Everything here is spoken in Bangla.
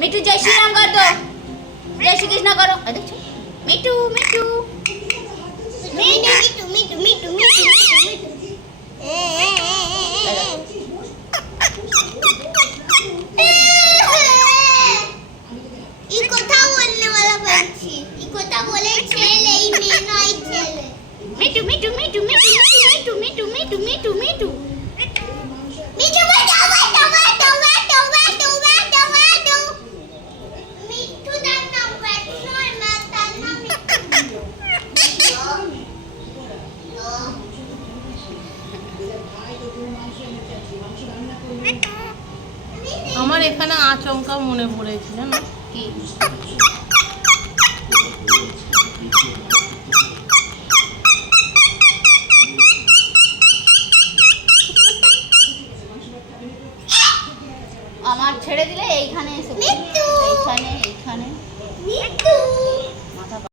মিঠু জয় শ্রীরাম কর তো, জয় শ্রীকৃষ্ণ করো। দেখছো মিঠু মিঠু মিঠু মিঠু মিঠু মিঠু মিঠু মিঠু ये कोथा बोलने वाला पंछी, ये कोथा बोले छेले, ये मेना ही छेले। Mithu Mithu Mithu Mithu Mithu Mithu Mithu Mithu Mithu Mithu tomato tomato tomato tomato tomato Mithu दा नाम बैठो ना ताना मिठू আমার এখানে আচমকা মনে পড়েছে জানো কি আমার ছেড়ে দিলে এইখানে এসে মিঠু। এইখানে এইখানে मिठू